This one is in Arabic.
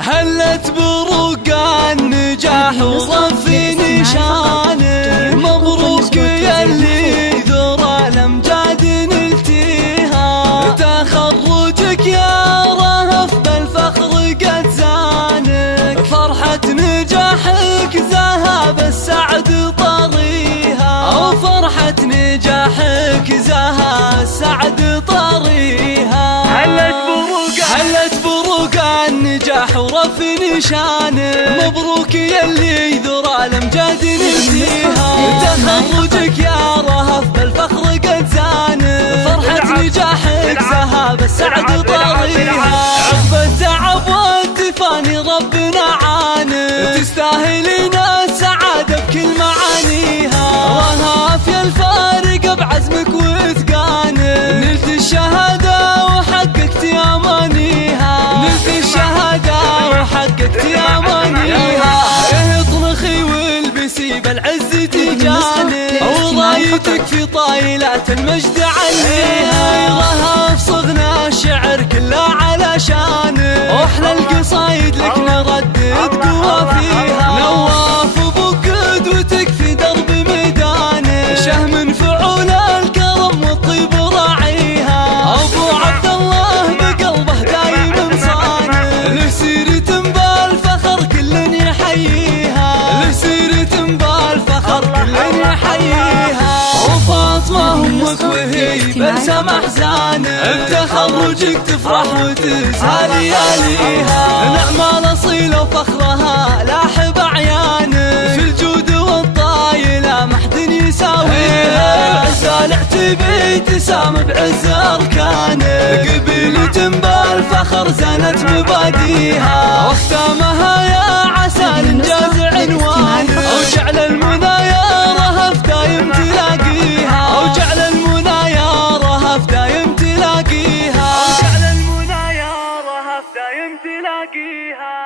هلت برقع النجاح ورفي نشانه، مبروك ياللي ذرى الامجاد نلتيها، تخرجك يا رهف بالفخر قد زانك، فرحة نجاحك ذهب السعد طريها، وفرحة نجاحك زها السعد طريها. هلت بروقع النجاح ورفي نشانه، مبروك ياللي ذرى الامجاد نلتيها، تخرجك يا رهف بالفخر قد زانه، فرحة نجاحك ذهب السعد طريها، عقب التعب والتفاني ربنا عانه، تستاهلين السعادة بكل معانيها، رهف يا الفارق بعزمك واتقانه، نلت الشهادة وحققت امانيها، نلت الشهادة وحققت امانيها، اطنخي والبسي بالعز تجاني، ورايتك في طايلات المجد عليها، رهف صغنا الشعر كله علشانه، واحلى القصايد لك نردد قوة فيها، نواف وبقد وتكفي درب ميدانه، شهم فعول الكرم والطيب راعيها، ابو عبد الله بقلبه دايم صانه، له سيرة بالفخر كل يحييها، له سيرة بالفخر كل يحييها، وفاطمة امك وهي بلسم احزانه، بتخرجك تفرح وتزهى لياليها، نعم الاصيله وفخرها لاح بعيانه، في الجود والطايله ما حد يساويها، عزال اعتبي تسام بعز اركانه، قبيلة بالفخر زانت مباديها، واختامها يا عسى الانجاز عنوانه، وجعل المنى يا رهف دايم تلاقيها، وجعل المنى يا رهف دايم تلاقيها، وجعل المنى يا رهف دايم تلاقيها.